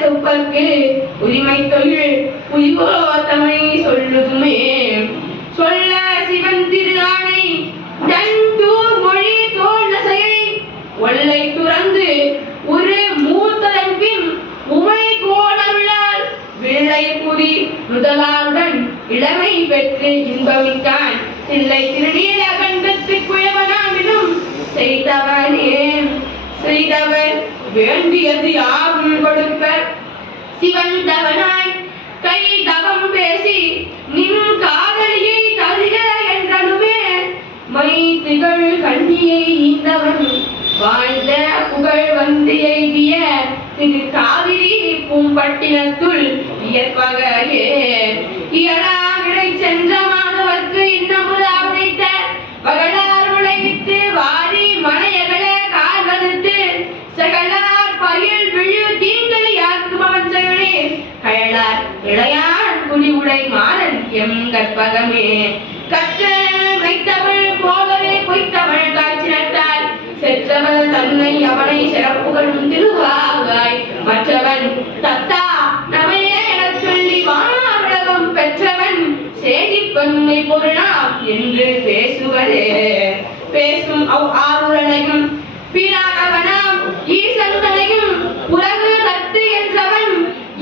துப்பற்கு உரிமை தொழில் உயிரோ தமிழ் சொல்லுதுமே சொல்ல சிவன் திரு ஒல்லை துறந்து ஒரு மூத்ததன் பின் உமை கோடருளால் வில்லை புரி முதலாளுடன் இளமை பெற்று இன்பமிக்கான். தில்லை திருநீர் அகண்டத்து குழவனாமினும் செய்தவனே. செய்தவர் வேண்டியது யாவும் கொடுப்பர். சிவன் தவனாய் கை தவம் பேசி நின் காதலியை தருக என்றனுமே. மை திகழ் கண்ணியை ஈந்தவன் வாழ்ந்த புகழ் வந்து எய்திய திரு காவிரி பூம்பட்டினத்துள் இயற்பகையே. இயலா விடை சென்ற மாணவர்க்கு இன்னமுதா அமைத்த பகலார் உழைவித்து வாரி மனையகல கால் வகுத்து சகலார் பயில் விழு தீங்கலி யாக்குமவன் செயலே. கயலார் இளையான் குடி உடை மாறன் எம் கற்பகமே. கற்ற வைத்தவள் போகவே பொய்த்தவள் மற்றவன் தன்னை அவனை சிறப்புகளும் திருவாவாய் மற்றவன் தத்தா நமையே எனச் சொல்லி வானாவிடகம் பெற்றவன் சேதிப்பன்மை பொருளா என்று பேசுவதே. பேசும் அவ் ஆறுரனையும் பிரானவனாம் ஈசன்களையும் உலகு தத்து என்றவன்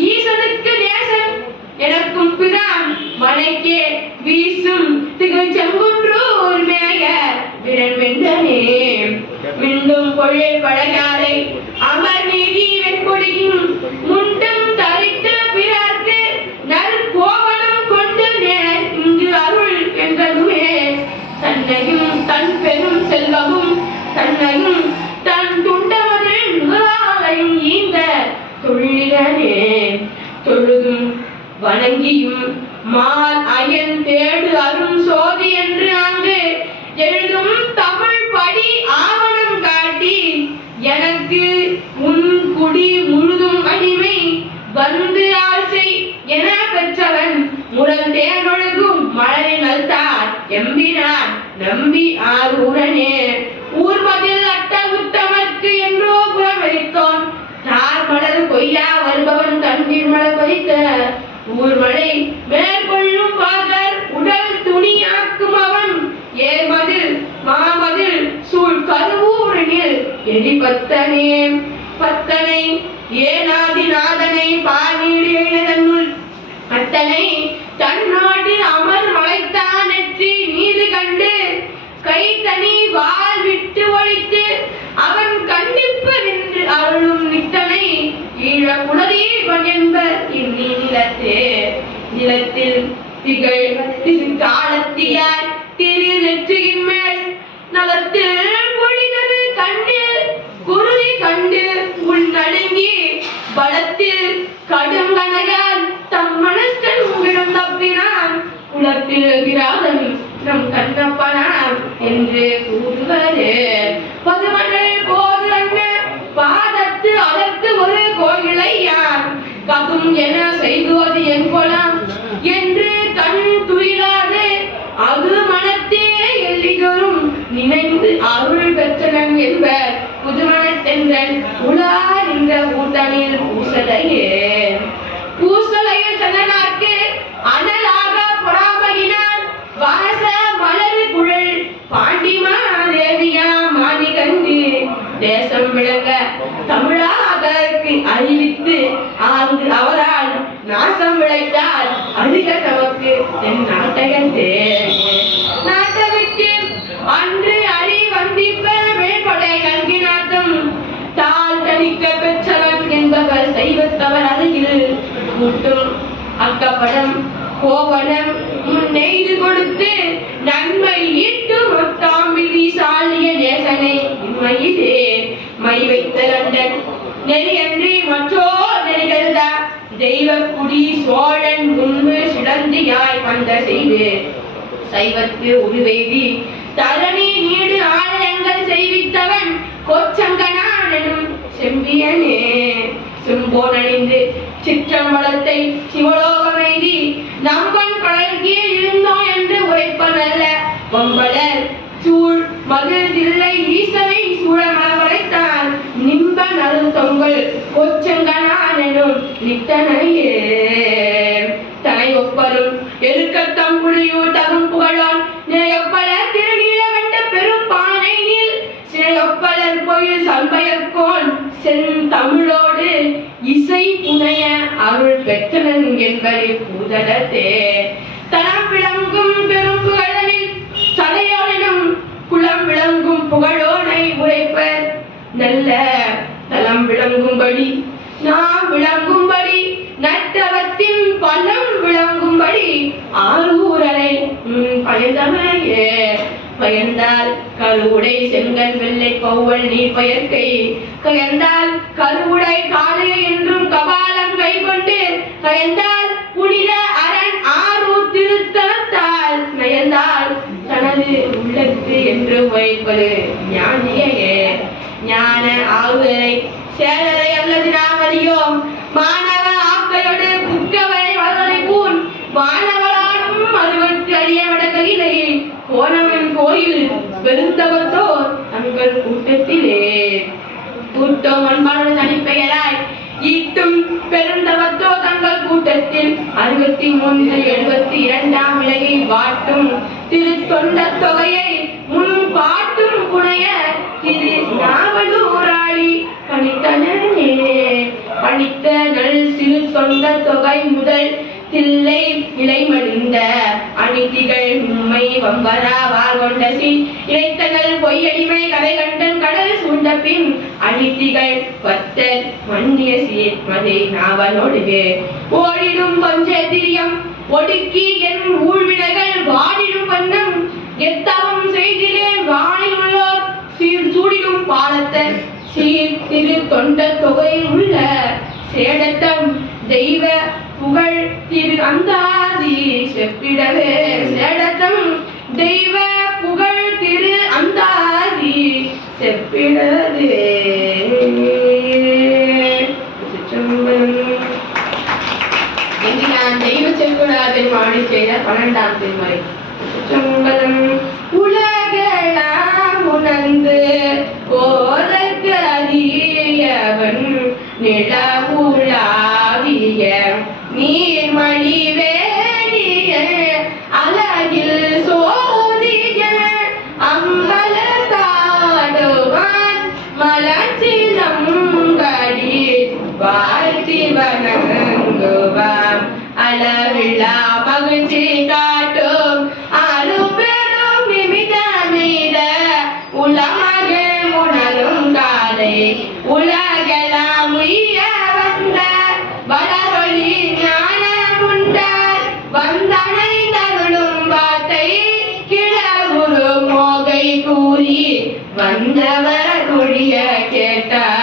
ஈசனுக்கு நேசன் எனக்கும் பிரான். மலைக்கே வீசும் திகழ் செங்குன்றூர் மேய விரண்மை மிண்டும் கொள்ளை பழகாலை அமர் நீதி வெண்கொடியும் முண்டும் தரித்த பிறர்க்கு நற்கோவலம் கொண்டு நேர். இங்கு அருள் என்றதுமே தன்னையும் தன் பெரும் செல்வமும் தன்னையும் தன் துண்டவரின் நுகராலையும் ஈந்த தொழிலனே தொழுதும் வணங்கியும் மால் அயன் தேடு அரும் சோதி என்று அங்கு எழுதும் தமிழ் உன் குடி முழுதும் அடிமை வந்து ஆசை என பெற்றவன் முரல் தேனொழுகும் மலரின் அல்தார் எம்பினான் நம்பி ஆரூரனே ஊர்வதில் அட்ட உத்தமர்க்கு என்றோ புறமளித்தோன் தார் மலர் கொய்யா வருபவன் தண்ணீர் மலர் பதித்த ஊர்மலை மேற்கொள்ளும் பாகர் உடல் துணியாக்கும் அவன். ஏ பத்தனே பத்தனை ஏனாதிநாதனை நாதனை பானீடியனுள் அத்தனை தன்னோடு அமர் வளைத்தான் நெற்றி நீது கண்டு கை தனி வால் விட்டு ஒழித்து அவன் கண்டிப்பு நின்று அருளும் நித்தனை ஈழ உணரே என்பர் இந்நிலத்தே நிலத்தில் திகழ் திரு உள்ளத்தில் குலத்தில் நம் கண்ணப்பனார் என்று கூறுவது. பதுமகள் போது பாதத்து அதற்கு ஒரு கோயிலை யார்? கதும் என செய்துவது என் கொலாம். என்று கண் துயிலாது அது மனத்தே எல்லிதோறும் நினைந்து அருள் பெற்றனன் என்பர் புதுமணத்தென்றன் உலா நின்ற கூட்டணியில் பூசலையே. பூசலையில் தன்னனார்க்கு பாண்டிமா தேவியா மாடி கண்டு தேசம் விளங்க தமிழாகற்கு அறிவித்து ஆங்கு அவரால் நாசம் விளைத்தால் அதிக தமக்கு என் நாட்டகத்தே நாட்டவிட்டு அன்று அறி வந்திப்ப வேட்படை கல்கினாட்டம் தால் தணிக்க பெற்றவன் என்பவர் தெய்வத்தவர் அருகில் கூட்டும் அக்கப்படம் கோவணம் முன் நெய்து கொடுத்து நன்மை ஈட்டு இது மை வைத்த லண்டன் நெறியன்றி மற்றோர் நெறி கருத தெய்வக்குடி சோழன் உண்மை சிடந்து யாய் பந்த செய்து. சைவத்து உருவெய்தி தரணி நீடு ஆலயங்கள் செய்வித்தவன் கொச்சங்கனானும் செம்பியனே. செம்போனணிந்து சிற்றம்பலத்தை சிவளோ நித்தனையே தனை ஒப்பரும். எருக்கத்தம் தகும் புகழான் நினையொப்பல திருநீல பெரும் பானை நீல் சினையொப்பலர் கோயில் சம்பயர்கோன் செந்தமிழோடு இசை புனைய அருள் பெற்றனன் என்பது பூதலத்தே தனம் ஆரூரரை பயந்தமையே. பயந்தால் கருவுடை செங்கன் வெள்ளை பௌவல் நீ பயற்கை கயந்தால் கருவுடை காளைய என்றும் கபாலம் கை கொண்டு கயந்தால் புனித அரண் ஆரூர் திருத்தலத்தால். நயந்தால் தனது உள்ளத்து என்று வைப்பது ஞானியே ஞான ஆவுதலை சேலரை அல்லது நாம் அறியோம். பெருந்தவத்தோர் தங்கள் கூட்டத்திலே கூட்டம் அன்பான தனிப்பெயராய் ஈட்டும் பெருந்தவத்தோ தங்கள் கூட்டத்தில் அறுபத்தி மூன்று எழுபத்தி இரண்டாம் விலையை வாட்டும். திரு தொண்ட தொகையை முன் பாட்டும் புனைய திரு நாவலூராளி பணித்தனே பணித்த நல் சிறு தொண்ட தொகை முதல் சில்லை இலைமடிந்த அநீதிகள் உண்மை வம்பரா வாழ்கொண்ட சின் இழைத்தனல் பொய்யடிமை கதை கண்டன் கடல் சூழ்ந்த பின் அணித்திகள் பத்தல் மன்னிய சீர்மதை நாவலோடு ஓடிடும் பஞ்ச திரியம் ஒடுக்கி என் ஊழ்வினைகள் வாடிடும் வண்ணம். எத்தவம் செய்திலே வானில் உள்ளோர் சீர் சூடிடும் பாலத்தை சீர் திரு தொண்ட தொகையில் உள்ள சேடத்தம் தெய்வ புகழ் திரு அந்தாதி செப்பிடவே சேடத்தம் தெய்வ புகழ் திரு அந்தாதி செப்பிடவே. தெய்வ செல்குடாவில் மாடி செய்த பன்னெண்டாம் திருமறை. சிற்றம்பலம். உலகெல்லாம் உணர்ந்து ஓதற்கு அறியவன் feliz. வந்தவர் ஒழிய கேட்டார்.